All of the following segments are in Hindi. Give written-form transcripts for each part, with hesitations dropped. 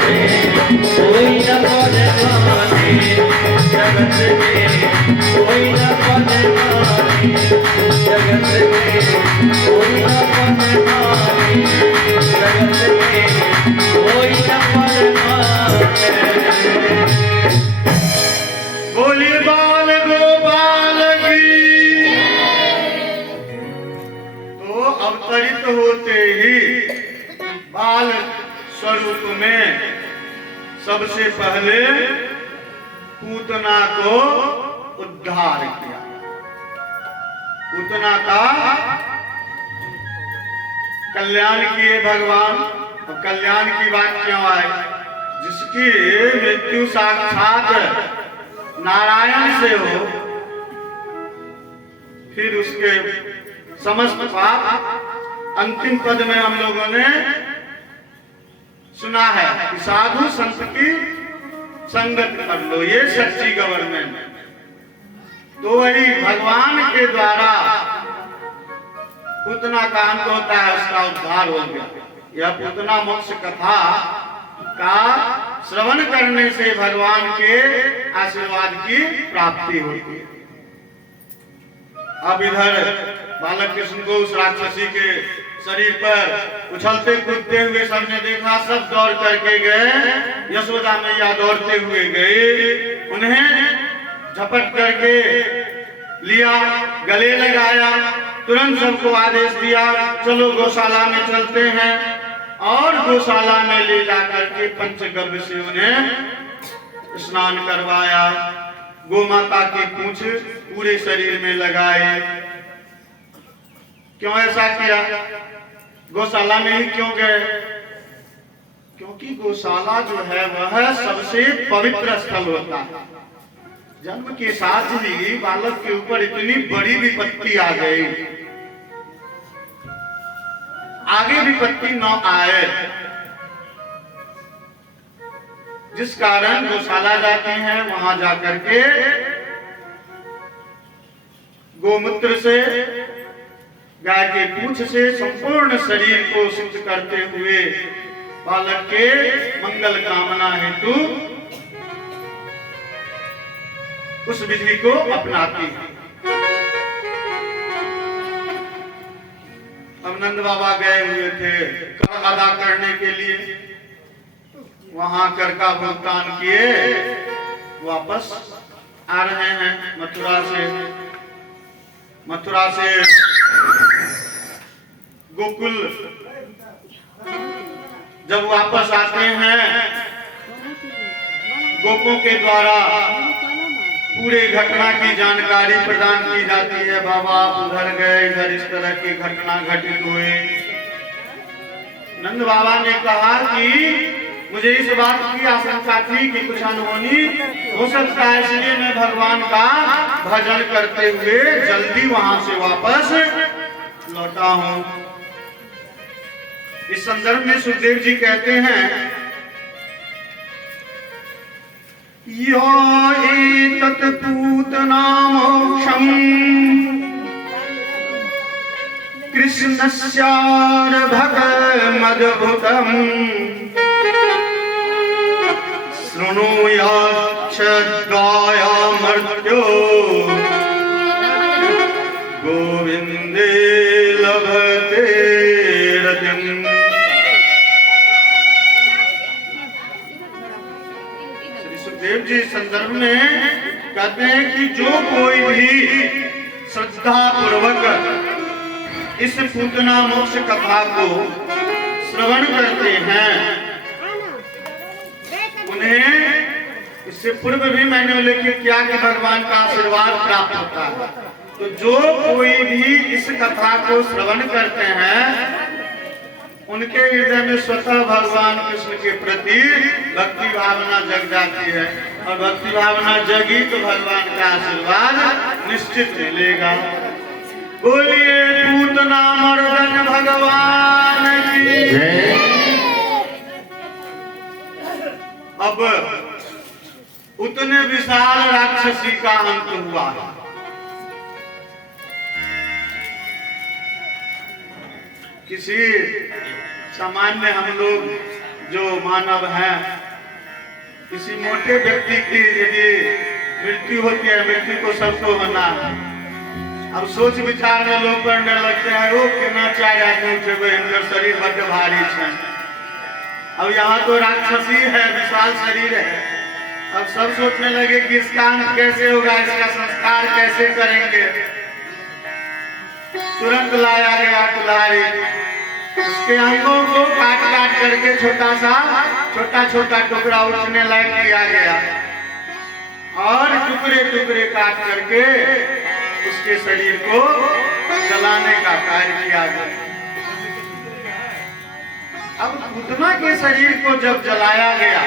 में कोई न पहचाने, जगत में कोई न पहचाने, जगत में कोई न पहचाने, जगत में कोई न पहचाने। बोलिए बाल गोपाल की। तो अवतरित होते ही बाल स्वरूप में सबसे पहले पूतना को उद्धार किया। पूतना का कल्याण किए भगवान। और कल्याण की बात क्यों आई? जिसकी मृत्यु साक्षात नारायण से हो, फिर उसके समस्त पाप अंतिम पद में हम लोगों ने सुना है कि साधु संत की संगत कर लो, ये सच्ची गवर्नमेंट। तो वही भगवान के द्वारा पूतना का अंत होता है, उसका उद्धार हो गया। यह पूतना मोक्ष कथा का श्रवण करने से भगवान के आशीर्वाद की प्राप्ति होती है। अब इधर बालक कृष्ण को उस राक्षसी के शरीर पर उछलते कूदते हुए सबने देखा, सब दौड़ करके गए। यशोदा मैया दौड़ते हुए गए, उन्हें झपट करके लिया, गले लगाया, तुरंत सबको आदेश दिया चलो गौशाला में चलते हैं। और गौशाला में ले जाकर के पंचगव्य से उन्हें स्नान करवाया, गोमाता की पूंछ पूरे शरीर में लगाए। क्यों ऐसा किया? गौशाला में ही क्यों गए? क्योंकि गौशाला जो है वह सबसे पवित्र स्थल होता है। जन्म के साथ ही बालक के ऊपर इतनी बड़ी विपत्ति आ गई, आगे विपत्ति न आए, जिस कारण गौशाला जाते हैं। वहां जाकर के गोमूत्र से, गाय के पूंछ से संपूर्ण शरीर को शुद्ध करते हुए बालक के मंगल कामना हेतु उस विधि को अपनाती है। अब नंद बाबा गए हुए थे कर अदा करने के लिए, वहां कर का भुगतान किए, वापस आ रहे हैं मथुरा से। मथुरा से गोकुल जब वापस आते हैं, गोपों के द्वारा पूरे घटना की जानकारी प्रदान की जाती है। बाबा आप उधर गए, इधर इस तरह की घटना घटित हुई। नंद बाबा ने कहा कि मुझे इस बात की आशंका थी कि कुछ अनहोनी हो सकता है, इसलिए मैं भगवान का भजन करते हुए जल्दी वहां से वापस लौटा हूं। इस संदर्भ में सुखदेव जी कहते हैं यो एतत् पूतना मोक्षम् कृष्णस्यार्भकमद्भुतम् शृणुयाच्च गायामर्त्यो गोविन्दे लभते रतिम्। सुखदेव जी संदर्भ में कहते हैं कि जो कोई भी श्रद्धा पूर्वक इस पूतना मोक्ष कथा को श्रवण करते हैं, उन्हें इससे पूर्व भी मैंने उल्लेख किया कि भगवान का आशीर्वाद प्राप्त होता है। तो जो कोई भी इस कथा को श्रवण करते हैं, उनके हृदय में स्वतः भगवान कृष्ण के प्रति भक्ति भावना जग जाती है। और भक्ति भावना जगी तो भगवान का आशीर्वाद निश्चित मिलेगा। बोलिए पूतना मर्दन भगवान की जय। अब उतने विशाल राक्षसी का अंत हुआ। किसी सामान्य हम लोग जो मानव हैं, किसी मोटे व्यक्ति की यदि मृत्यु होती है, मृत्यु को सबको होना है। अब सोच विचार में लोग करने लगते हैं, वो कितना चार आदमी उठे, इनका शरीर बड़ भारी है। अब यहाँ तो राक्षसी है, विशाल शरीर है। अब सब सोचने लगे कि इसका अंत कैसे होगा, इसका संस्कार कैसे करेंगे। तुरंत लाया गया कुल्हाड़ी, उसके अंगों को काट काट करके छोटा छोटा टुकड़ा उठने लायक किया गया और टुकड़े टुकड़े काट करके उसके शरीर को जलाने का कार्य किया गया। अब पूतना के शरीर को जब जलाया गया,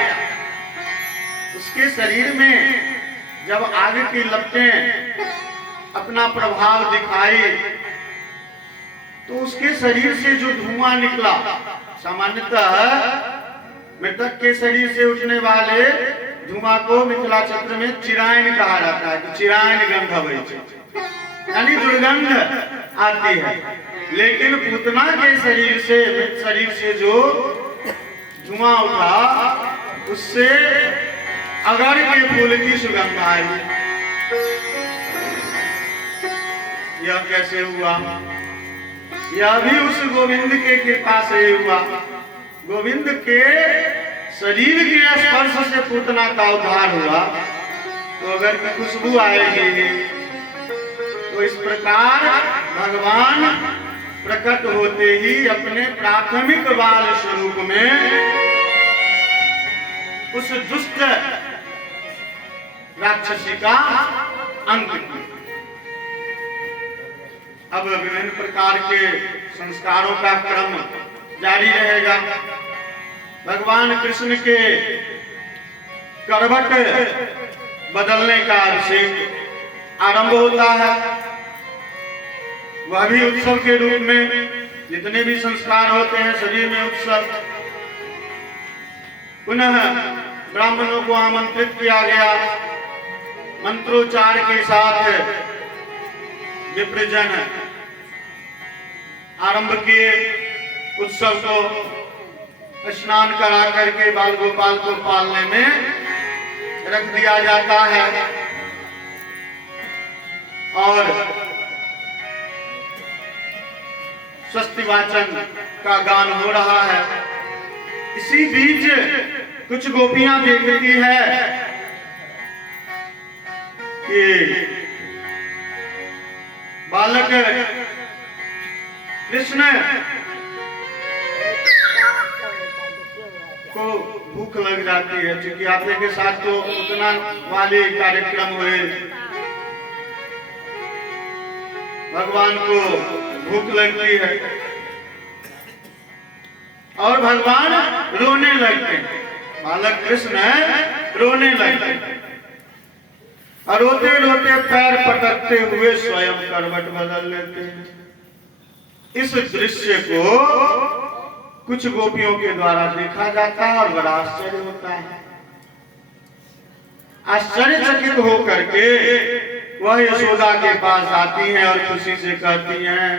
उसके शरीर में जब आग की लपटें अपना प्रभाव दिखाई, तो उसके शरीर से जो धुआं निकला, सामान्यतः मृतक के शरीर से उठने वाले धुआं को मिथिला क्षेत्र में चिरायन कहा जाता है। चिरायन गंध अबै छै, यानी दुर्गंध आती है। लेकिन पूतना के शरीर से जो धुआं उठा, उससे अगर के फूल की सुगंध आई। यह कैसे हुआ? यह भी उस गोविंद के कृपा से हुआ। गोविंद के शरीर के स्पर्श से पूतना का उद्धार हुआ। तो अगर की खुशबू आएगी, तो इस प्रकार भगवान प्रकट होते ही अपने प्राथमिक बाल स्वरूप में उस दुष्ट राक्षसी का अंत किया। अब विभिन्न प्रकार के संस्कारों का क्रम जारी रहेगा। भगवान कृष्ण के करवट बदलने का अभिषेक आरंभ होता है। वह भी उत्सव के रूप में, जितने भी संस्कार होते हैं शरीर में उत्सव। पुनः ब्राह्मणों को आमंत्रित किया गया। मंत्रोच्चार के साथ विप्रजन आरंभ किए उत्सव को। स्नान करा करके बाल गोपाल को पालने में रख दिया जाता है और स्वस्ति वाचन का गान हो रहा है। इसी बीच कुछ गोपियां देखती है कि बालक कृष्ण को भूख लग जाती है, क्योंकि आते के साथ तो उतना वाले कार्यक्रम हुए। भगवान को भूख लगती है और भगवान रोने लगते हैं। बालक कृष्ण रोने लगते हैं और रोते रोते पैर पटकते हुए स्वयं करवट बदल लेते हैं। इस दृश्य को कुछ गोपियों के द्वारा देखा जाता है और बड़ा आश्चर्य होता है। आश्चर्यचकित होकर के वह यशोदा के पास आती हैं और खुशी से कहती हैं,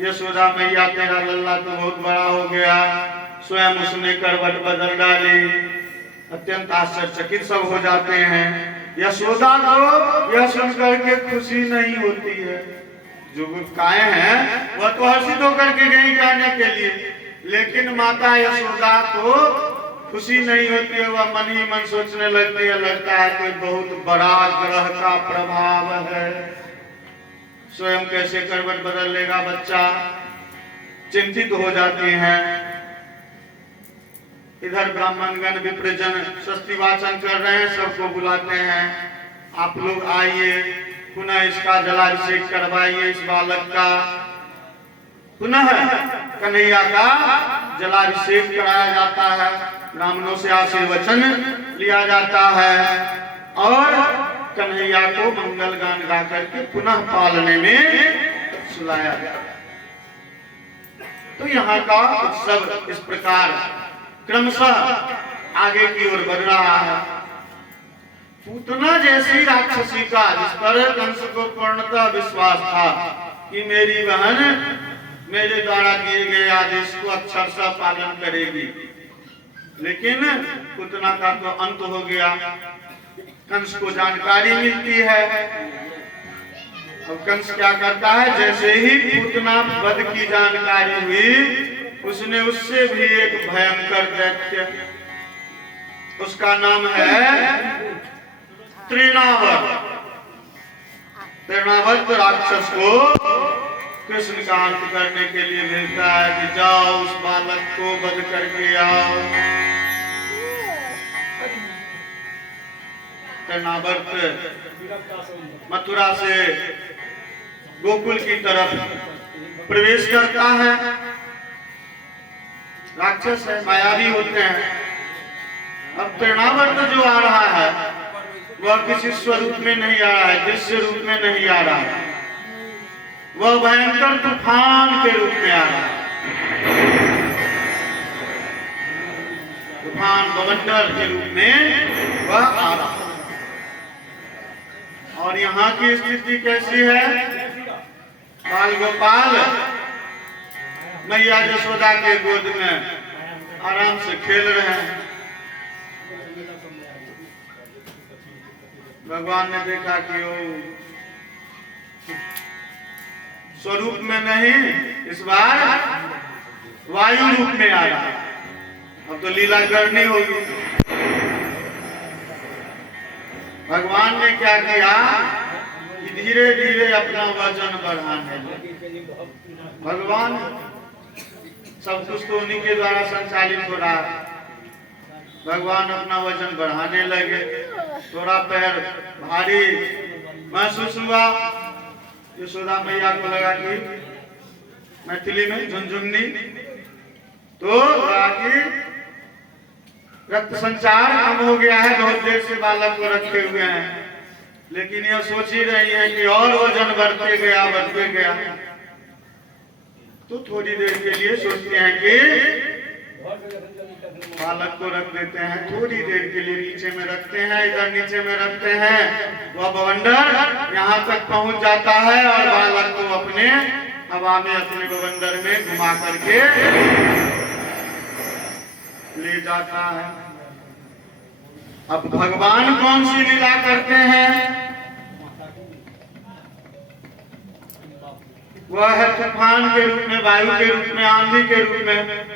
यशोदा मैया तेरा लल्ला तो बहुत बड़ा हो गया। स्वयं उसने करवट बदल डाली। अत्यंत आश्चर्यचकित सब हो जाते हैं। यशोदा को यह सुनकर के खुशी नहीं होती है। जो गायें हैं वह तो हर्षित होकर के गई गाने के लिए, लेकिन माता यशोदा को खुशी नहीं होती है। वह मन ही मन सोचने लगती है, लगता है कोई बहुत बड़ा ग्रह का प्रभाव है। स्वयं कैसे करवट बदल लेगा बच्चा, चिंतित हो जाती हैं। इधर ब्राह्मणगण विप्रजन स्वस्ति वाचन कर रहे हैं, सबको बुलाते हैं, आप लोग आइए, पुनः इसका जलाभिषेक करवाइए इस बालक का। पुनः कन्हैया का जलाभिषेक कराया जाता है, ब्राह्मणों से आशीर्वचन लिया जाता है और कन्हैया को मंगल गान गा करके पुनः पालने में सुलाया जाता है। तो यहाँ का उत्सव इस प्रकार क्रमशः आगे की ओर बढ़ रहा है। पूतना जैसी राक्षसी का, जिस पर कंस को पूर्णतः विश्वास था कि मेरी बहन मेरे द्वारा दिए गए आदेश को अक्षरशः पालन करेगी, लेकिन पूतना का तो अंत हो गया। कंस को जानकारी मिलती है। अब कंस क्या करता है, जैसे ही पूतना वध की जानकारी हुई, उसने उससे भी एक भयंकर दैत्य, उसका नाम है तृणावर्त। तृणावर्त राक्षस को कृष्ण का अंत करने के लिए भेजता है कि जाओ उस बालक को वध करके आओ। तृणावर्त मथुरा से गोकुल की तरफ प्रवेश करता है। राक्षस है, मायावी होते हैं। अब तृणावर्त जो आ रहा है वह किसी स्वरूप में नहीं आ रहा है, दृश्य रूप में नहीं आ रहा है, वह भयंकर तूफान के रूप में आ रहा है। तूफान बवंडर के रूप में वह आ रहा है। और यहाँ की स्थिति कैसी है, बाल गोपाल मैया यशोदा के गोद में आराम से खेल रहे हैं। भगवान ने देखा कि वो स्वरूप में नहीं, इस बार वायु रूप में आ रहा है। अब तो लीला करनी होगी। भगवान ने क्या किया कि धीरे धीरे अपना वजन बढ़ाने लगे। भगवान सब कुछ तो उन्हीं के द्वारा संचालित हो रहा है। भगवान अपना वजन बढ़ाने लगे। थोड़ा पैर भारी महसूस हुआ। यशोदा मैया को लगा कि मैथिली में झुनझुन्नी, तो लगा कि रक्त संचार कम हो गया है, बहुत देर से बालक को रखे हुए हैं। लेकिन यह सोच ही रही है कि और वजन बढ़ते गया। तो थोड़ी देर के लिए सोचते हैं कि बालक को रख देते हैं, थोड़ी देर के लिए नीचे में रखते हैं, इधर नीचे में रखते हैं। वह बवंडर यहाँ तक पहुँच जाता है और बालक को अपने हवा में अपने बवंडर में घुमा करके ले जाता है। अब भगवान कौन सी लीला करते हैं, वह है तूफान के रूप में, वायु के रूप में, आंधी के रूप में।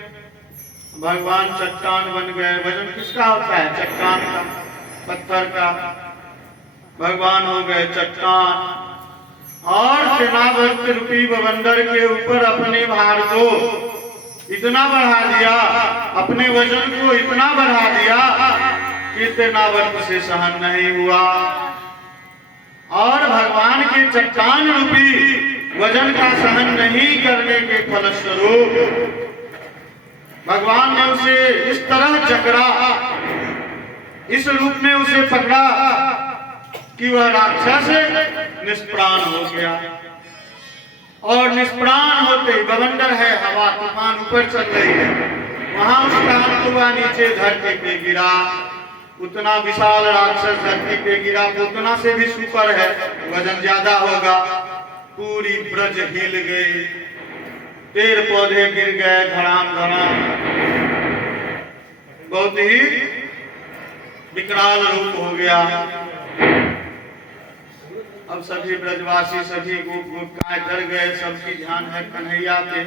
भगवान चट्टान बन गए। वजन किसका होता है, चट्टान का, पत्थर का। भगवान हो गए चट्टान और तृणावर्त रूपी बवंडर के ऊपर अपने भार को इतना बढ़ा दिया, अपने वजन को इतना बढ़ा दिया कि तृणावर्त से सहन नहीं हुआ। और भगवान के चट्टान रूपी वजन का सहन नहीं करने के फलस्वरूप भगवान ने उसे इस तरह जकड़ा, इस रूप में उसे पकड़ा कि वह राक्षस निष्प्राण हो गया। और निष्प्राण होते, बवंडर है, हवा तूफान ऊपर चल रही है, वहां उसका अंत हुआ, नीचे धरती पे गिरा। उतना विशाल राक्षस धरती पे गिरा, उतना से भी सुपर है, वजन ज्यादा होगा। पूरी ब्रज हिल गई, पेड़ पौधे गिर गए धड़ाम धड़ाम। बहुत ही विकराल रूप हो गया। अब सभी ब्रजवासी, सभी गोपिकाएं डर गए। सबकी ध्यान है कन्हैया पे,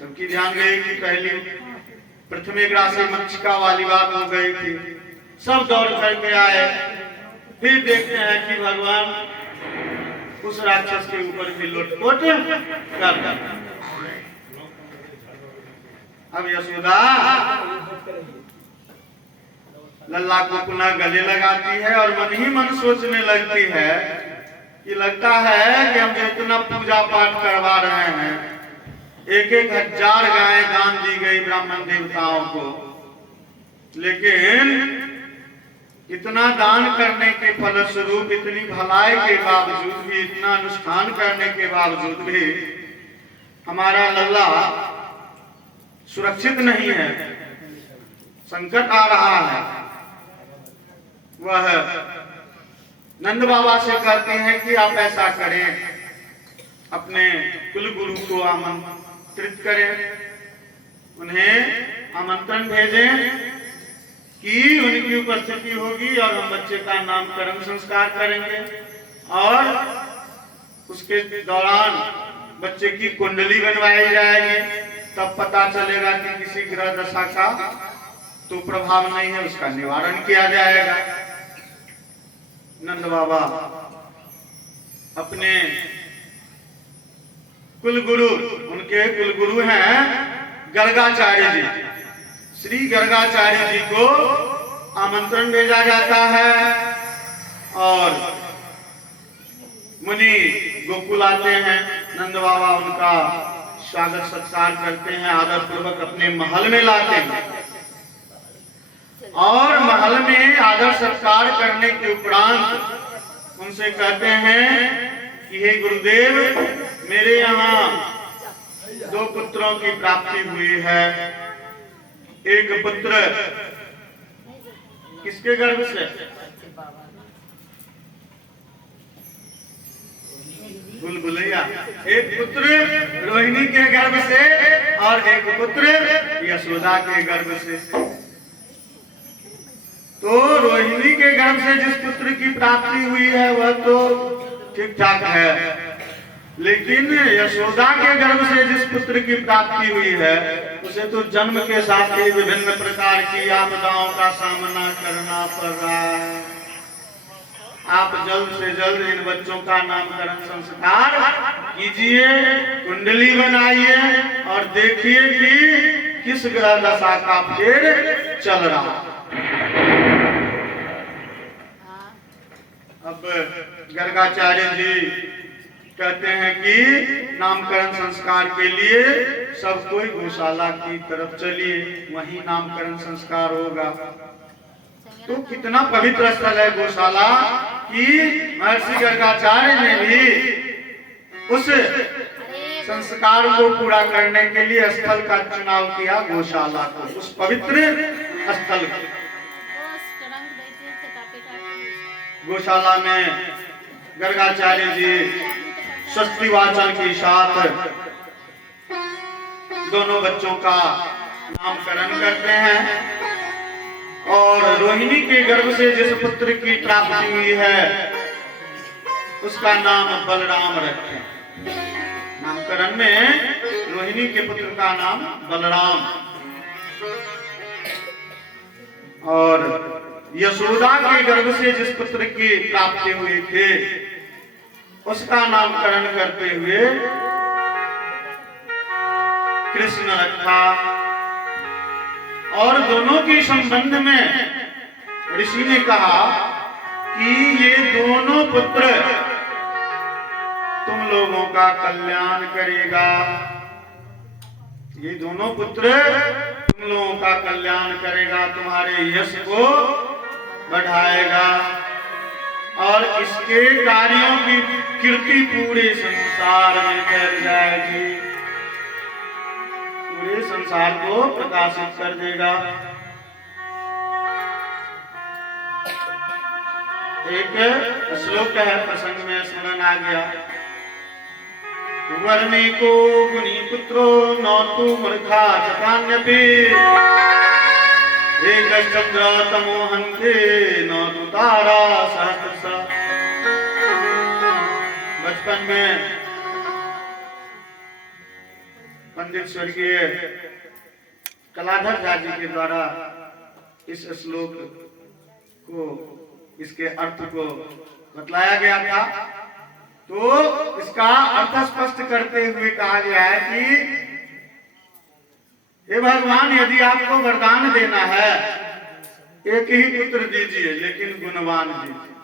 सबकी ध्यान गई कि पहली प्रथमे ग्रासी मक्षिका वाली बात हो गई थी। सब दौड़ करके आए। फिर देखते हैं कि भगवान उस राक्षस के ऊपर भी लुटपुट कर। अब यशोदा लल्ला को पुनः गले लगाती है और मन ही मन सोचने लगती है कि लगता है कि हम जो इतना पूजा पाठ करवा रहे हैं, 1,000 गायें दान दी गई ब्राह्मण देवताओं को, लेकिन इतना दान करने के फलस्वरूप, इतनी भलाई के बावजूद भी, इतना अनुष्ठान करने के बावजूद भी हमारा लल्ला सुरक्षित नहीं है, संकट आ रहा है। वह नंद बाबा से कहते हैं कि आप ऐसा करें, अपने कुल गुरु को आमंत्रित करें, उन्हें आमंत्रण भेजें कि उनकी उपस्थिति होगी और हम बच्चे का नामकरण संस्कार करेंगे और उसके दौरान बच्चे की कुंडली बनवाई जाएगी। तब पता चलेगा कि किसी ग्रह दशा का तो प्रभाव नहीं है, उसका निवारण किया जाएगा। नंद बाबा अपने कुलगुरु, उनके कुलगुरु हैं गर्गाचार्य जी, श्री गर्गाचार्य जी को आमंत्रण भेजा जाता है और मुनि गोकुल आते हैं। नंद बाबा उनका स्वागत सत्कार करते हैं, आदर पूर्वक अपने महल में लाते हैं और महल में आदर सत्कार करने के उपरांत उनसे कहते हैं कि हे गुरुदेव, मेरे यहाँ 2 पुत्रों की प्राप्ति हुई है। एक पुत्र किसके गर्भ से? बुलबुलैया। एक पुत्र रोहिणी के गर्भ से और एक पुत्र यशोदा के गर्भ से। तो रोहिणी के गर्भ से जिस पुत्र की प्राप्ति हुई है वह तो ठीक ठाक है, लेकिन यशोदा के गर्भ से जिस पुत्र की प्राप्ति हुई है उसे तो जन्म के साथ ही विभिन्न प्रकार की आपदाओं का सामना करना पड़ रहा है। आप जल्द से जल्द इन बच्चों का नामकरण संस्कार कीजिए, कुंडली बनाइए और देखिए कि किस ग्रह दशा का फेर चल रहा। अब गर्गाचार्य जी कहते हैं कि नामकरण संस्कार के लिए सब कोई गौशाला की तरफ चलिए, वहीं नामकरण संस्कार होगा। तो कितना पवित्र स्थल है गौशाला कि महर्षि गर्गाचार्य ने भी उस संस्कार को पूरा करने के लिए स्थल का चुनाव किया, गौशाला को, उस पवित्र स्थल को। गौशाला में गर्गाचार्य जी स्वस्ति वाचन के साथ दोनों बच्चों का नामकरण करते हैं और रोहिणी के गर्भ से जिस पुत्र की प्राप्ति हुई है उसका नाम बलराम रखें। नामकरण में रोहिणी के पुत्र का नाम बलराम और यशोदा के गर्भ से जिस पुत्र की प्राप्ति हुई थी उसका नामकरण करते हुए कृष्ण रखा। और दोनों के संबंध में ऋषि ने कहा कि ये दोनों पुत्र तुम लोगों का कल्याण करेगा, ये दोनों पुत्र तुम लोगों का कल्याण करेगा, तुम्हारे यश को बढ़ाएगा और इसके कार्यों की कीर्ति पूरे संसार में फैल जाएगी, पूरे संसार को प्रकाशित कर देगा। एक श्लोक है, प्रसंग में स्मरण आ गया। वर्णी को गुणी पुत्रो नौतु मूर्खा चतान्यपि एक चंद्र तमोहंते नौतु तारा सहस्रशः। बचपन में पंडित स्वर्गीय कलाधर झा जी के द्वारा इस श्लोक को, इसके अर्थ को बतलाया गया था। तो इसका अर्थ स्पष्ट करते हुए कहा गया है कि हे भगवान, यदि आपको वरदान देना है एक ही पुत्र दीजिए, लेकिन गुणवान दीजिए।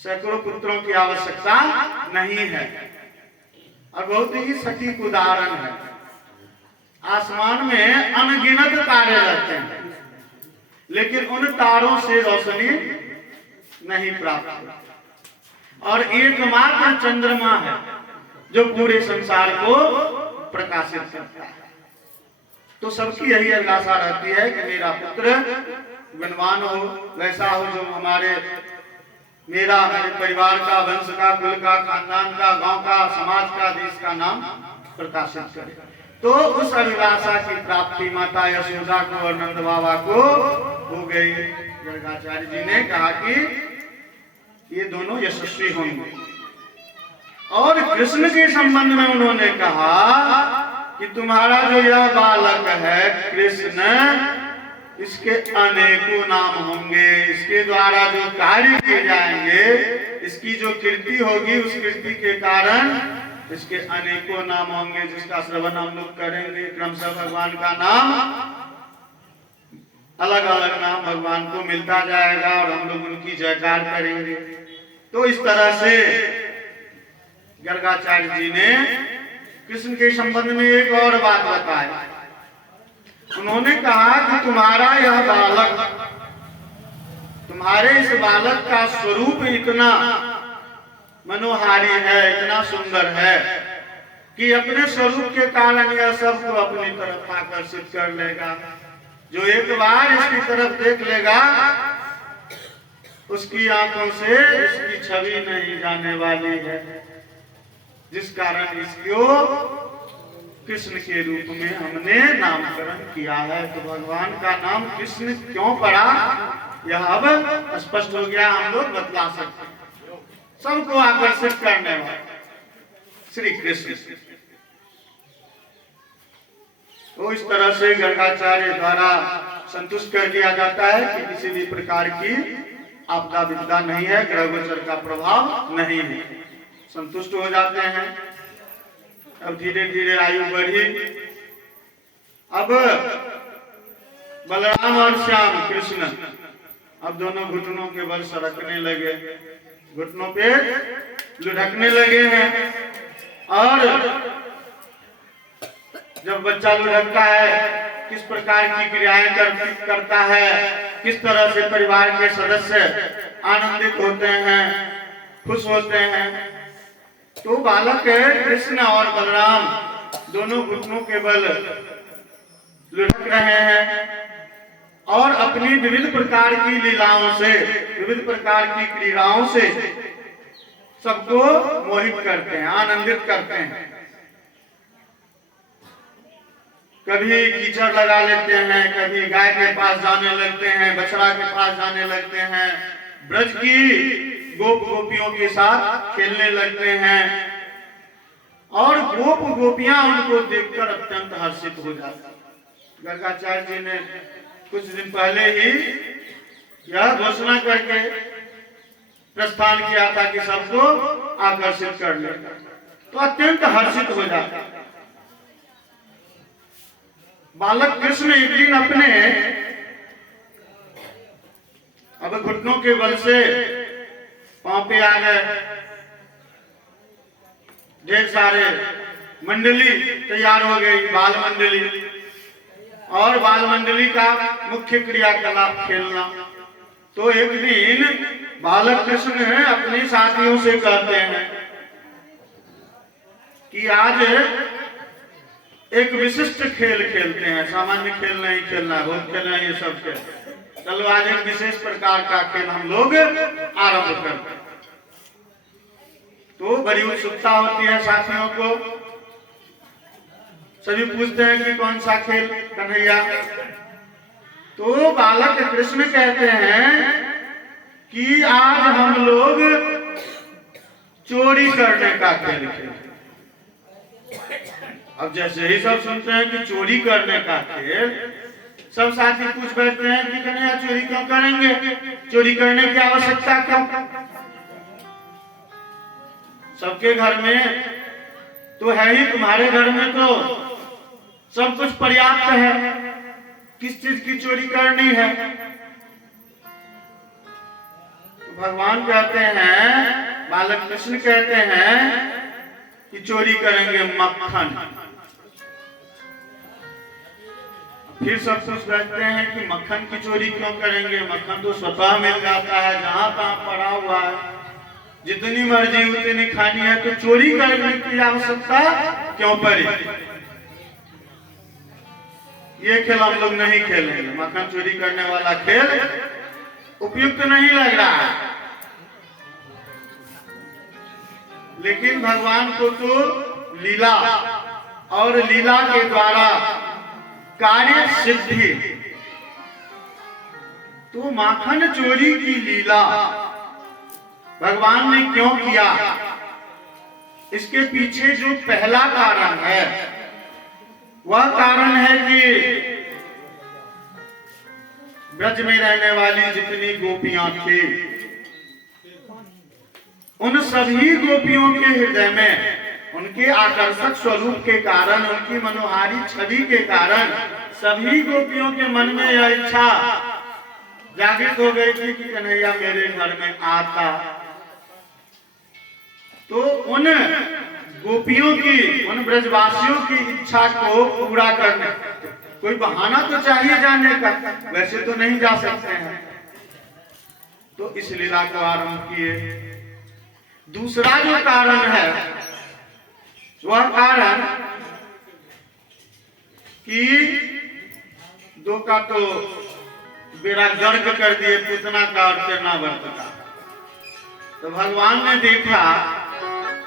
सैकड़ों पुत्रों की आवश्यकता नहीं है। और बहुत ही सटीक उदाहरण है, आसमान में अनगिनत तारे रहते हैं लेकिन उन तारों से रोशनी नहीं प्राप्त होती और एकमात्र चंद्रमा है जो पूरे संसार को प्रकाशित करता है। तो सबकी यही अभिलाषा रहती है कि मेरा पुत्र गुणवान हो, वैसा हो जो मेरे परिवार का, वंश का, कुल का, खानदान का, गांव का, समाज का, देश का नाम प्रकाशित करे। तो उस अभिलाषा की प्राप्ति माता यशोदा को और नंद बाबा को हो गई। गर्गाचार्य जी ने कहा कि ये दोनों यशस्वी होंगे। और कृष्ण के संबंध में उन्होंने कहा कि तुम्हारा जो यह बालक है कृष्ण, इसके अनेकों नाम होंगे, इसके द्वारा जो कार्य किए जाएंगे, इसकी जो कीर्ति होगी, उस कीर्ति के कारण इसके अनेकों नाम होंगे, जिसका श्रवण हम लोग करेंगे। क्रमशः भगवान का नाम, अलग अलग नाम भगवान को मिलता जाएगा और हम लोग उनकी जयकार करेंगे। तो इस तरह से गर्गाचार्य जी ने कृष्ण के संबंध में एक और बात बताई। उन्होंने कहा कि तुम्हारा यह बालक, तुम्हारे इस बालक का स्वरूप इतना मनोहारी है, इतना सुंदर है कि अपने स्वरूप के कारण यह सबको अपनी तरफ आकर्षित कर लेगा। जो एक बार इसकी तरफ देख लेगा, उसकी आंखों से इसकी छवि नहीं जाने वाली है, जिस कारण इसको कृष्ण के रूप में हमने नामकरण किया है। तो भगवान का नाम कृष्ण क्यों पड़ा, यह अब स्पष्ट हो गया, हम लोग बतला सकते हैं। सबको आकर्षित करने वाले श्री कृष्ण। तो इस तरह से गर्गाचार्य द्वारा संतुष्ट कर दिया जाता है कि किसी भी प्रकार की आपदा विपदा नहीं है, ग्रह गोचर का प्रभाव नहीं है, संतुष्ट हो जाते हैं। अब धीरे धीरे आयु बढ़ी। अब बलराम और श्याम कृष्ण अब दोनों घुटनों के बल सरकने लगे, घुटनों पे लुढ़कने लगे हैं। और जब बच्चा लुढ़कता है, किस प्रकार की क्रियाएं करता है, किस तरह से परिवार के सदस्य आनंदित होते हैं, खुश होते हैं। तो बालक कृष्ण और बलराम दोनों घुटनों के बल लुढ़क रहे हैं और अपनी विविध प्रकार की लीलाओं से, विविध प्रकार की क्रीड़ाओं से सबको मोहित करते हैं, आनंदित करते हैं। कभी कीचड़ लगा लेते हैं, कभी गाय के पास जाने लगते हैं, बछड़ा के पास जाने लगते हैं, ब्रज की गोप गोपियों के साथ खेलने लगते हैं और गोप गोपियां उनको देखकर अत्यंत हर्षित हो जाती। गर्गाचार्य जी ने कुछ दिन पहले ही यह घोषणा करके प्रस्थान किया था कि सबको आकर्षित कर ले, तो अत्यंत हर्षित हो जाता। बालक कृष्ण एक दिन अपने अब घुटनों के बल से पांव पे आ गए। ढेर सारे मंडली तैयार हो गई, बाल मंडली, और बाल मंडली का मुख्य क्रियाकलाप खेलना। तो एक दिन बालक कृष्ण अपने साथियों से कहते हैं कि आज एक विशिष्ट खेल खेलते हैं, सामान्य खेल नहीं खेलना, बहुत खेलना ये सब खेल, चलो आज एक विशेष प्रकार का खेल हम लोग आरंभ करते हैं। तो बड़ी उत्सुकता होती है साथियों को, सभी पूछते हैं कि कौन सा खेल कन्हैया। तो बालक कृष्ण कहते हैं कि आज हम लोग चोरी करने का खेल खेलें। अब जैसे ही सब सुनते हैं कि चोरी करने का खेल, सब साथी पूछ बैठते हैं कि कन्हैया चोरी क्यों करेंगे, चोरी करने की आवश्यकता क्यों। सबके घर में तो है ही, तुम्हारे घर में तो सब कुछ पर्याप्त है, किस चीज की चोरी करनी है। तो भगवान कहते हैं, बालक कृष्ण कहते हैं कि चोरी करेंगे मक्खन। फिर सब सोच बैठते हैं कि मक्खन की चोरी क्यों करेंगे, मक्खन तो स्वतः मिल जाता है, जहां तहां पड़ा हुआ है, जितनी मर्जी उतनी खानी है, तो चोरी करने की आवश्यकता क्यों पड़ी। ये खेल हम लोग नहीं खेलेंगे, मक्खन चोरी करने वाला खेल उपयुक्त नहीं लग रहा है। लेकिन भगवान को तो लीला और लीला के द्वारा कार्य सिद्धि। तो माखन चोरी की लीला भगवान ने क्यों किया, इसके पीछे जो पहला कारण है वह कारण है कि ब्रज में रहने वाली जितनी गोपियां थी उन सभी गोपियों के हृदय में उनके आकर्षक स्वरूप के कारण, उनकी मनोहारी छवि के कारण सभी गोपियों के मन में यह इच्छा जागृत हो गई थी कि कन्हैया मेरे घर में आता। तो उन गोपियों की, उन ब्रजवासियों की इच्छा को पूरा करने कोई बहाना तो चाहिए जाने का, वैसे तो नहीं जा सकते हैं, तो इस लीला को आरंभ किए। दूसरा जो कारण है वह कारण कि दो का तो बेड़ा गर्क कर दिए, पूतना का और चरणावर्त का। तो भगवान ने देखा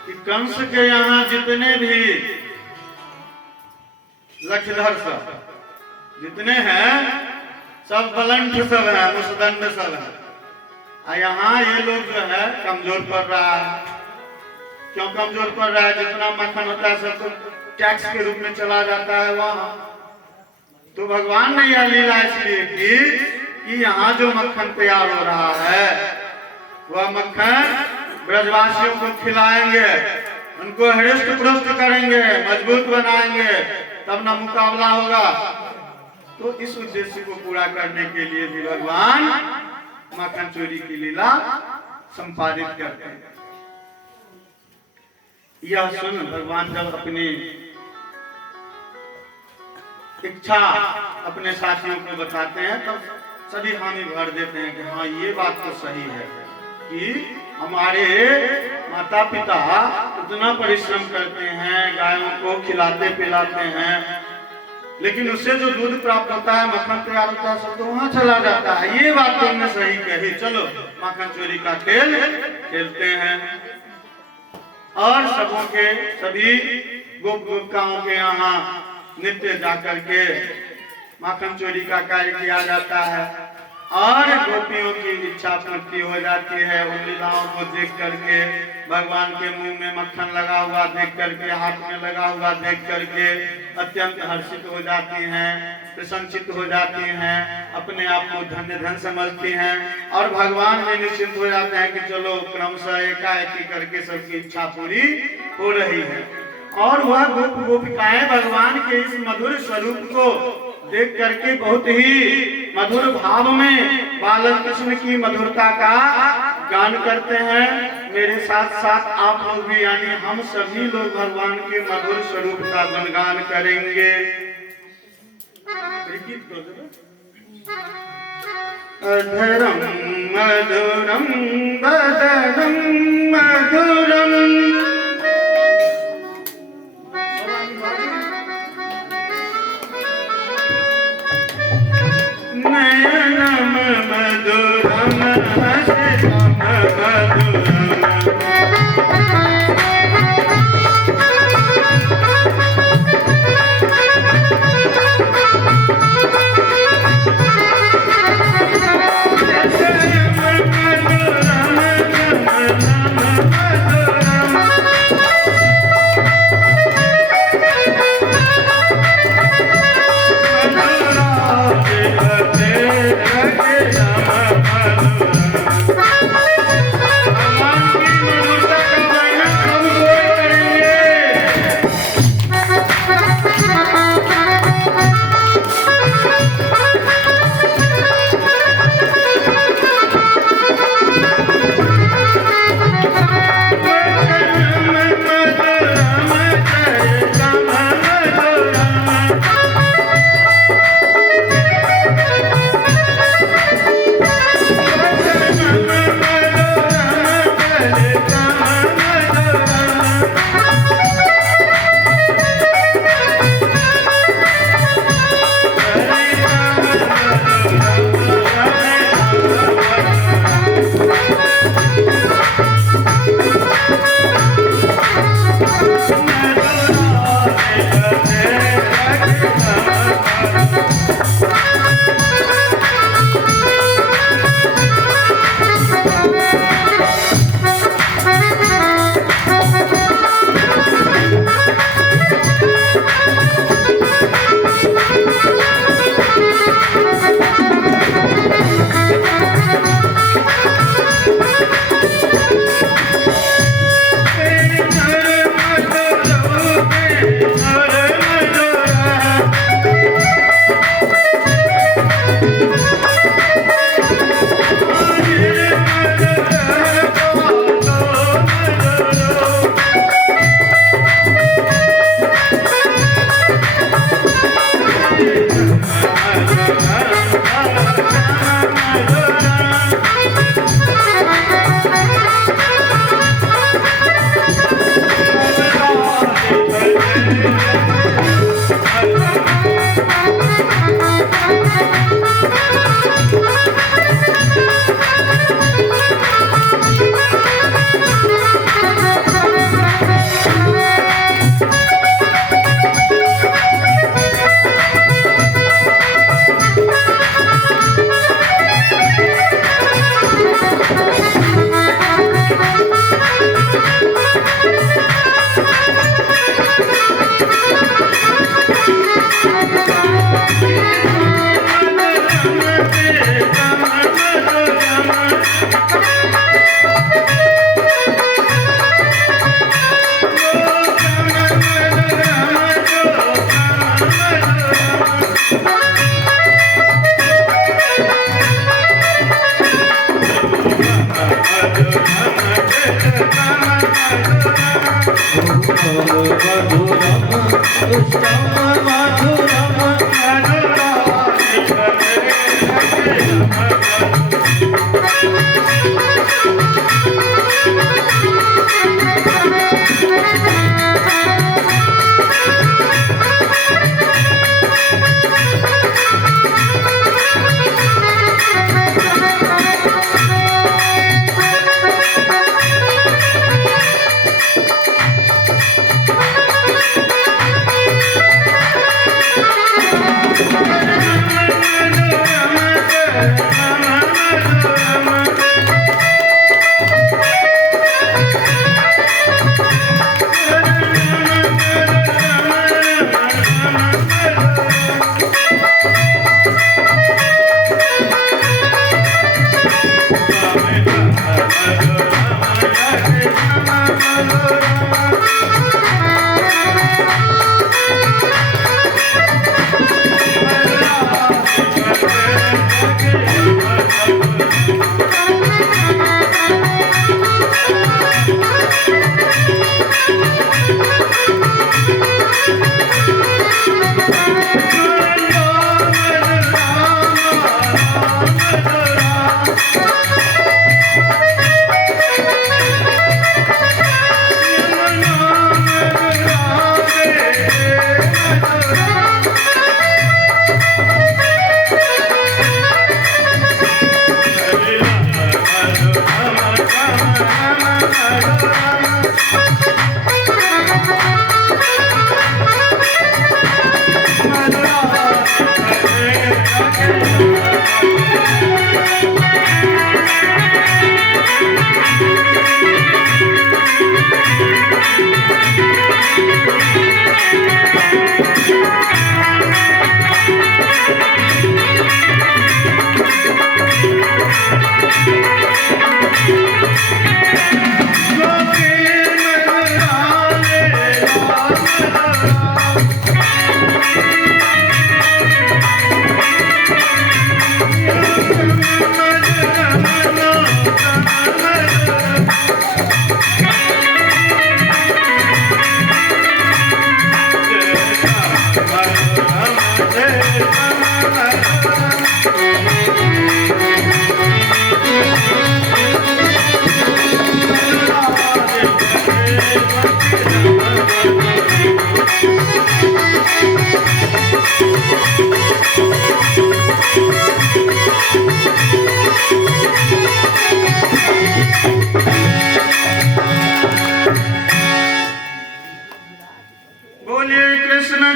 कि कंस के यहाँ जितने भी लक्षधर सब जितने हैं सब बलंठ सब है, मुसदंड सब है, और यहाँ ये लोग जो है कमजोर पड़ रहा है। क्यों कमजोर पड़ रहा है? जितना मक्खन होता है सब तो टैक्स के रूप में चला जाता है वहां। तो भगवान ने यह लीला इसलिए की कि यहाँ जो मक्खन तैयार हो रहा है वह मक्खन ब्रजवासियों को खिलाएंगे, उनको हृष्ट पुष्ट करेंगे, मजबूत बनाएंगे, तब ना मुकाबला होगा। तो इस उद्देश्य को पूरा करने के लिए भी भगवान मक्खन चोरी की लीला संपादित करते हैं। यह सुन भगवान जब अपनी इच्छा अपने साथियों को बताते हैं तब सभी हामी भर देते हैं कि हाँ ये बात तो सही है कि हमारे माता पिता इतना परिश्रम करते हैं, गायों को खिलाते पिलाते हैं, लेकिन उससे जो दूध प्राप्त होता है, मक्खन तैयार होता है, सब तो वहां चला जाता है। ये बात तुमने सही कही, चलो मक्खन चोरी का खेल खेलते हैं। और सबों के सभी गोप गोपिकाओं के यहाँ नित्य जाकर के माखन चोरी का कार्य किया जाता है और गोपियों की इच्छा पूर्ति हो जाती है। उन लीलाओं को देख करके, भगवान के मुंह में मक्खन लगा हुआ देख करके, हाथ में लगा हुआ देख करके अत्यंत हर्षित हो जाती हैं, प्रसन्नचित हो जाती हैं, अपने आप को धन्य धन समझती हैं और भगवान में निश्चिंत हो जाते हैं कि चलो क्रमशः एकाएकी करके सबकी इच्छा पूरी हो रही है। और वह गोप गोपिकाएं भगवान के इस मधुर स्वरूप को देख करके बहुत ही मधुर भाव में बालक कृष्ण की मधुरता का गान करते हैं। मेरे साथ साथ आप लोग भी, यानी हम सभी लोग भगवान के मधुर स्वरूप का गुणगान करेंगे। अधरम मधुरम बदनम मधुरम नयनम मधुरम हसितम मधुरम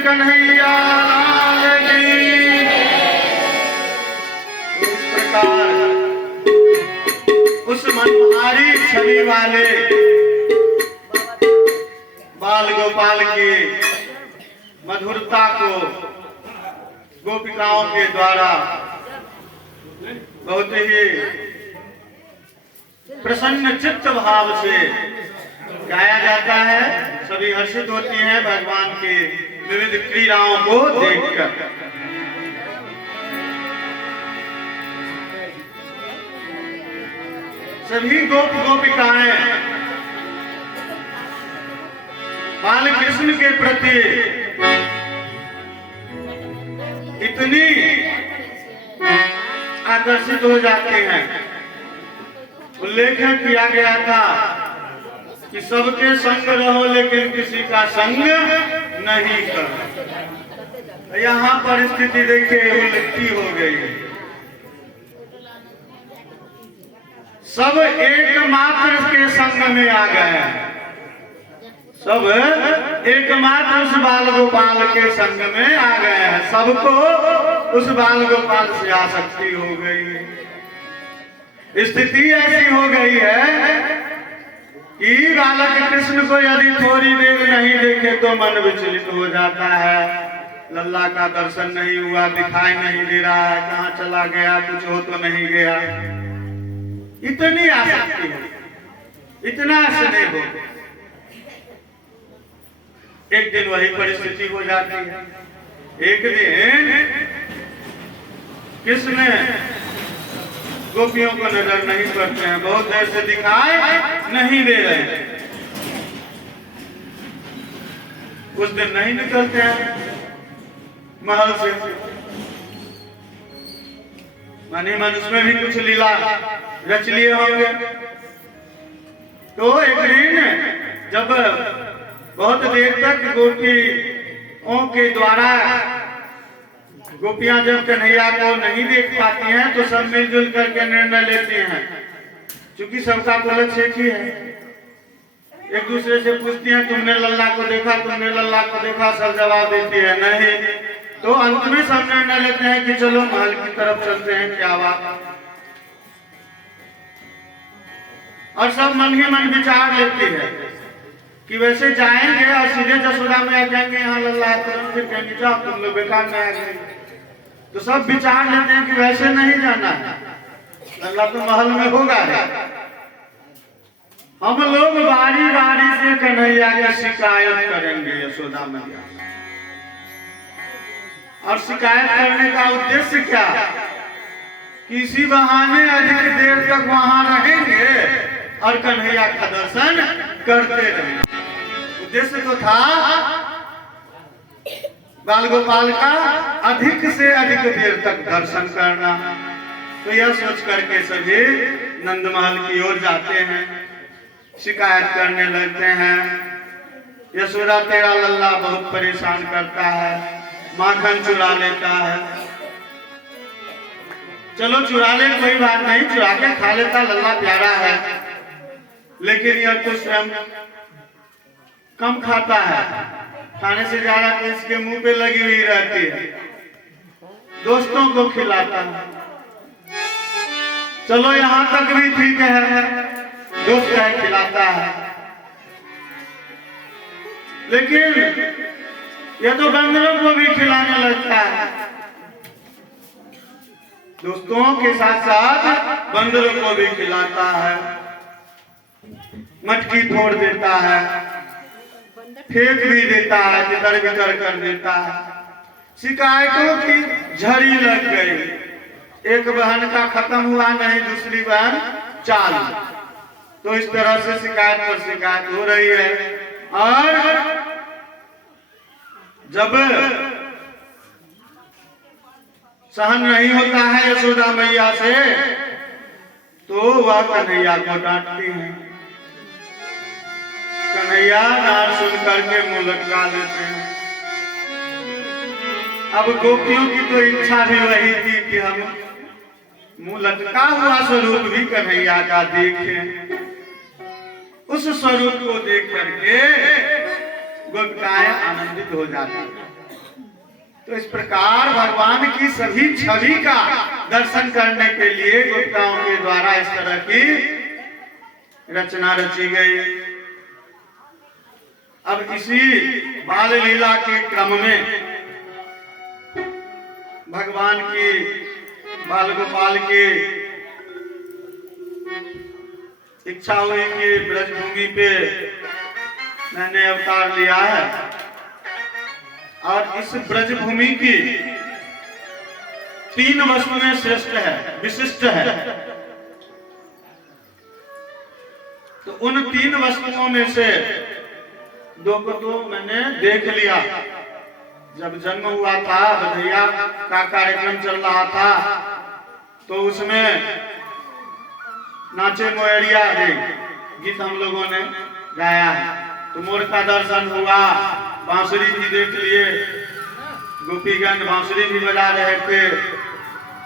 कन्हैया लाल की। तो इस प्रकार उस मनोहारी छवि वाले बाल गोपाल की मधुरता को गोपिकाओं के द्वारा बहुत ही प्रसन्न चित्त भाव से गाया जाता है। सभी हर्षित होती हैं भगवान की विविध क्रीड़ाओं को देखकर। सभी गोप गोपिकाएं बाल कृष्ण के प्रति इतनी आकर्षित हो जाते हैं। उल्लेख किया गया था कि सबके संग रहो लेकिन किसी का संग नहीं करो। यहाँ पर स्थिति देखिए उल्टी हो गई है। सब एकमात्र के संग में आ गए, सब एकमात्र उस बाल गोपाल के संग में आ गए हैं। सबको उस बाल गोपाल से आसक्ति हो गई है। स्थिति ऐसी हो गई है कि बालक कृष्ण को यदि थोड़ी देर नहीं देखे तो मन विचलित हो जाता है। लल्ला का दर्शन नहीं हुआ, दिखाई नहीं दे रहा है, कहाँ चला गया, कुछ हो तो नहीं गया। इतनी आसक्ति है, इतना स्नेह हो। एक दिन वही परिस्थिति हो जाती है। एक दिन कृष्ण गोपियों को नजर नहीं पड़ते हैं, बहुत देर से दिखाई नहीं दे रहे। कुछ दिन नहीं निकलते हैं महल से, माने मन उसमें भी कुछ लीला रच लिए होंगे। तो एक दिन जब बहुत देर तक गोपियों के द्वारा गोपियां जब कन्हैया को नहीं देख पाती हैं तो सब मिलजुल करके निर्णय लेते हैं, क्योंकि सबका लक्ष्य एक ही है। एक दूसरे से पूछती हैं तुमने लल्ला को देखा, तुमने लल्ला को देखा, सब जवाब देती है नहीं। तो अंत में सब निर्णय लेते हैं कि चलो महल की तरफ चलते हैं, क्या बात। और सब मन ही मन विचार लेती है कि वैसे जाएंगे और सीधे जसोदा में आ जाएंगे, यहाँ लल्ला है, तुरंत फिर कहेंगे जाओ तुम लोग बेकार में आ गए। तो सब विचार लेते हैं कि वैसे नहीं जाना है, लल्ला तो महल में होगा है। हम लोग बारी बारी से कन्हैया की शिकायत करेंगे यशोदा मैया, और शिकायत करने का उद्देश्य क्या, किसी बहाने अधिक देर तक वहां रहेंगे और कन्हैया का दर्शन करते रहेंगे। उद्देश्य तो था बाल गोपाल का अधिक से अधिक देर तक दर्शन करना। तो यह सोच करके सभी नंदमहल की ओर जाते हैं, शिकायत करने लगते हैं, यशोदा तेरा लल्ला बहुत परेशान करता है, माखन चुरा लेता है। चलो चुरा ले, कोई बात नहीं, चुरा के खा लेता, लल्ला प्यारा है, लेकिन यह तो स्वयं कम खाता है, खाने से ज्यादा तो इसके मुंह पे लगी हुई रहती है, दोस्तों को खिलाता है। चलो यहाँ तक भी ठीक है, दोस्त है खिलाता है, लेकिन यह तो बंदरों को भी खिलाने लगता है, दोस्तों के साथ साथ बंदरों को भी खिलाता है, मटकी फोड़ देता है, फेंक भी देता है, तितर बितर कर देता है। शिकायतों की झड़ी लग गई, एक बहन का खत्म हुआ नहीं, दूसरी बहन चालू। तो इस तरह से शिकायत पर शिकायत हो रही है। और जब सहन नहीं होता है यशोदा मैया से, तो वह कन्हैया को डांटती है। कन्हैया डांट सुन करके मुंह लटका लेते हैं। अब गोपियों की तो इच्छा भी वही थी कि हम मुंह लटका हुआ स्वरूप भी कन्हैया का देखें। उस स्वरूप को देख करके गोपिकाएं आनंदित हो जाती हैं। तो इस प्रकार भगवान की सभी छवि का दर्शन करने के लिए गोपिकाओं के द्वारा इस तरह की रचना रची गई। अब इसी बाल लीला के क्रम में भगवान की बाल गोपाल की इच्छा हुई कि ब्रजभूमि पे मैंने अवतार लिया है, और इस ब्रजभूमि की 3 वस्तुएं श्रेष्ठ है, विशिष्ट है। तो उन 3 वस्तुओं में से 2 को तो मैंने देख लिया। जब जन्म हुआ था, बधैया का कार्यक्रम चल रहा था, तो उसमें नाचे मोयरिया रे गीत हम लोगों ने गाया है। तो मोर का दर्शन हुआ, बांसुरी भी देख लिए, गोपीगण बांसुरी भी बजा रहे थे,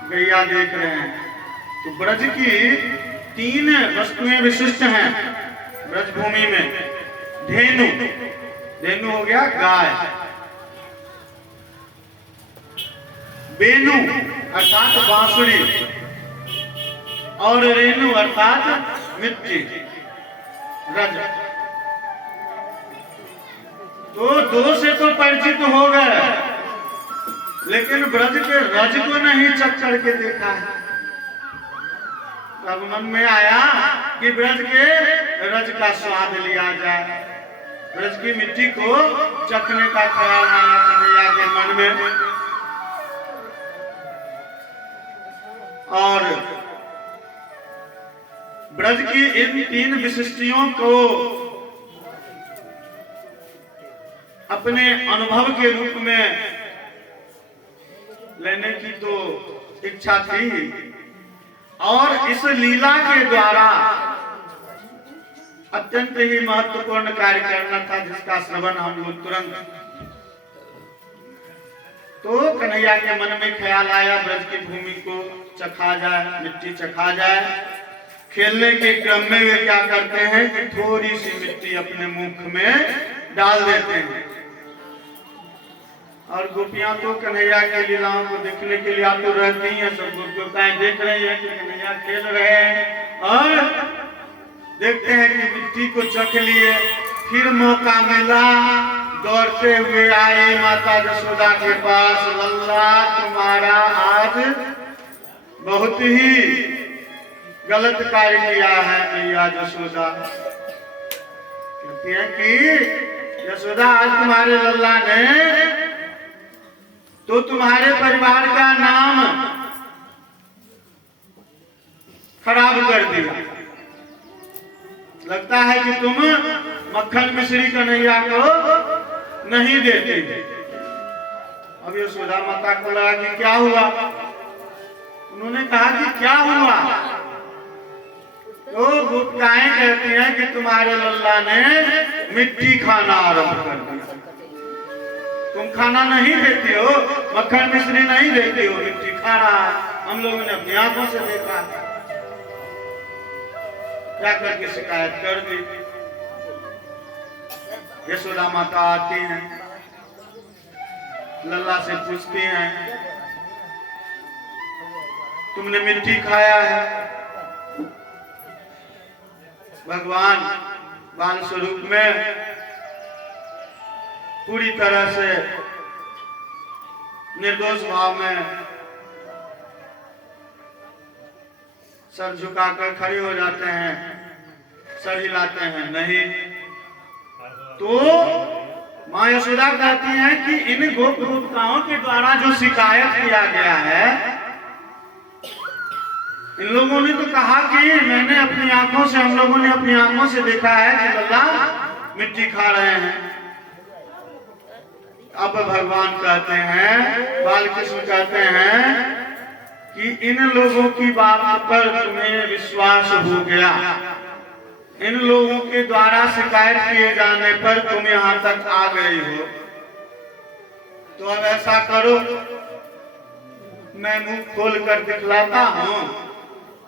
गैया देख रहे हैं। तो ब्रज की 3 वस्तुएं विशिष्ट हैं ब्रजभूमि में। धेनु, धेनु हो गया गाय, बेनु अर्थात बांसुरी, और रेणु अर्थात मिट्टी, रज। तो 2 से तो परिचित हो गए, लेकिन ब्रज के रज को नहीं चख करके देखा है। तब मन में आया कि ब्रज के रज का स्वाद लिया जाए। ब्रज की मिट्टी को चखने का ख्याल आया कन्हैया के मन में। और ब्रज की इन 3 विशिष्टियों को अपने अनुभव के रूप में लेने की तो इच्छा थी, और इस लीला के द्वारा अत्यंत ही महत्वपूर्ण कार्य करना था, जिसका श्रवण हम लोग तुरंत। तो कन्हैया के मन में ख्याल आया, ब्रज की भूमि को चखा जाए, मिट्टी चखा जाए। खेलने के क्रम में वे क्या करते हैं कि थोड़ी सी मिट्टी अपने मुख में डाल देते हैं, और गोपियां तो कन्हैया के लीलाओं को देखने के लिए आतुर रहती हैं। सब गोपियां देख रही हैं कि कन्हैया खेल रहे हैं, और देखते हैं कि मिट्टी को चख लिए। फिर मौका मिला, दौड़ते हुए आए माता यशोदा के पास। लल्ला, तुम्हारा आज बहुत ही गलत कार्य किया है मैया यशोदा। कहती है कि यशोदा, आज तुम्हारे लल्ला ने तो तुम्हारे परिवार का नाम खराब कर दिया। लगता है कि तुम मक्खन मिश्री कन्हैया को नहीं देते। अब यशोदा माता को लगा कि क्या हुआ। उन्होंने कहा कि क्या हुआ। तो गोपियाएं कहती हैं कि तुम्हारे लल्ला ने मिट्टी खाना आरंभ कर दिया। तुम खाना नहीं देती हो, मक्खन मिश्री नहीं देती हो, मिट्टी खा रहा है। हम लोगों ने अपनी आंखों से देखा, क्या करके शिकायत कर दी। यशोदा माता आती हैं, लल्ला से पूछती हैं, तुमने मिट्टी खाया है। भगवान बाल स्वरूप में पूरी तरह से निर्दोष भाव में सर झुकाकर खड़े हो जाते हैं, सर हिलाते हैं नहीं। तो मां यशोदा कहती हैं कि इन गोपिकाओं के द्वारा जो शिकायत किया गया है, इन लोगों ने तो कहा कि मैंने अपनी आंखों से, हम लोगों ने अपनी आंखों से देखा है कि लल्ला मिट्टी खा रहे हैं। अब भगवान कहते हैं, बालकृष्ण कहते हैं कि इन लोगों की बात पर तुम्हें विश्वास हो गया, इन लोगों के द्वारा शिकायत किए जाने पर तुम यहाँ तक आ गई हो, तो अब ऐसा करो, मैं मुंह खोल कर दिखलाता हूँ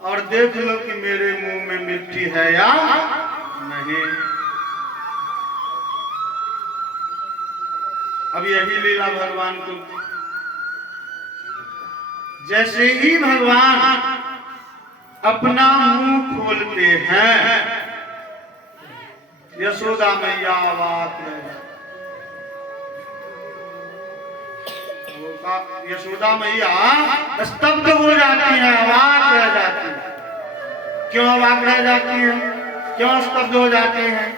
और देख लो कि मेरे मुंह में मिट्टी है या नहीं। अब यही लीला भगवान को, जैसे ही भगवान अपना मुंह खोलते हैं, यशोदा मैया अवाक रह जाती। यशोदा मैया स्तब्ध हो जाती है, अवाक रह जाती है। क्यों अवाक रह जाती है, क्यों स्तब्ध हो जाती हैं?